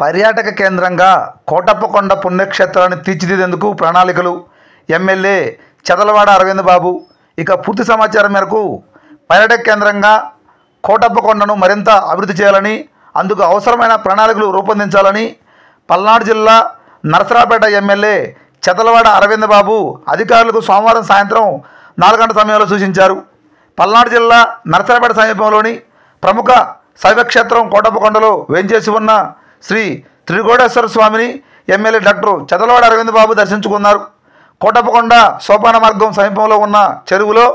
పర్యాటక కేంద్రంగా కోటప్పకొండ పుణ్యక్షేత్రాన్ని తీర్చిదిద్దేందుకు ప్రణాళికలు. ఎమ్మెల్యే చదలవాడ అరవింద్ బాబు. ఇక పూర్తి సమాచారం మేరకు పర్యాటక కేంద్రంగా కోటప్పకొండను మరింత అభివృద్ధి చేయాలని, అందుకు అవసరమైన ప్రణాళికలు రూపొందించాలని పల్నాడు జిల్లా నరసరావుపేట ఎమ్మెల్యే చదలవాడ అరవింద్ బాబు అధికారులకు సోమవారం సాయంత్రం 4 గంటల సమయంలో సూచించారు. పల్నాడు జిల్లా నరసరావుపేట సమీపంలోని ప్రముఖ శైవక్షేత్రం కోటప్పకొండలో వేంచేసి ఉన్న శ్రీ త్రికోటేశ్వర స్వామిని ఎమ్మెల్యే డాక్టర్ చదలవాడ అరవింద్ బాబు దర్శించుకున్నారు. కోటప్పకొండ సోపాన మార్గం సమీపంలో ఉన్న చెరువులో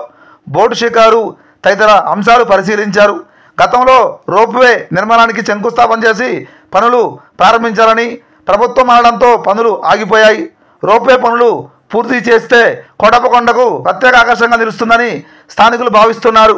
బోటు షికారు తదితర అంశాలు పరిశీలించారు. గతంలో రోప్వే నిర్మాణానికి శంకుస్థాపన చేసి పనులు ప్రారంభించాలని ప్రభుత్వం అనడంతో పనులు ఆగిపోయాయి. రోప్వే పనులు పూర్తి చేస్తే కోటప్పకొండకు ప్రత్యేక ఆకర్షణగా నిలుస్తుందని స్థానికులు భావిస్తున్నారు.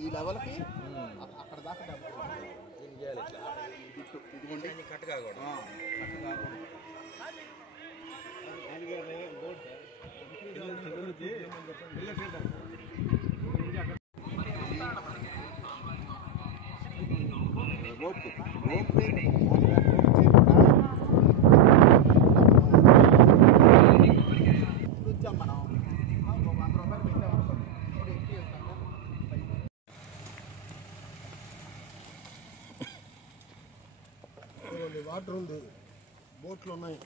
ఈ లెవెల్కి అక్కడ దాకా కట్ కాకూడదు. వాటర్ ఉంది, బోట్లు ఉన్నాయి.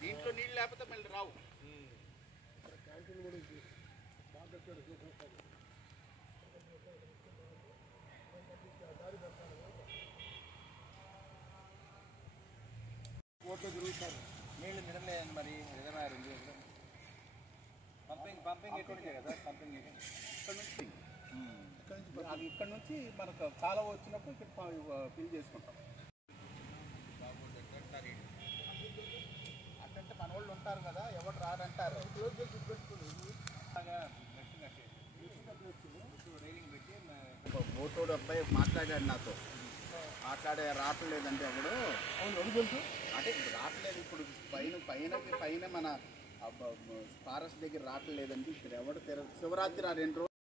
దీంట్లో నీళ్ళు లేకపోతే మళ్ళీ రావు. క్యాంటీన్ కూడా బాగా ఓట్లు తిరుగుతారు. నీళ్ళు మినలేదండి మరి రిజర్వాయర్ ఉంది. పంపింగ్ ఎక్కడ కదా పంపింగ్ ఇక్కడ నుంచి మనకు చాలా వచ్చినప్పుడు ఇక్కడ ఫిల్ చేసుకుంటాం. అట్టంటే మన వాళ్ళు ఉంటారు కదా, ఎవరు రారంటారు. బోటోడు అబ్బాయి మాట్లాడాడు నాతో, రావట్లేదంటే అప్పుడు తెలుసు అంటే రావట్లేదు. ఇప్పుడు పైన మన ఫారెస్ట్ దగ్గర రావట్లేదండి. ఇక్కడ ఎవరు శివరాత్రి 2 రోజులు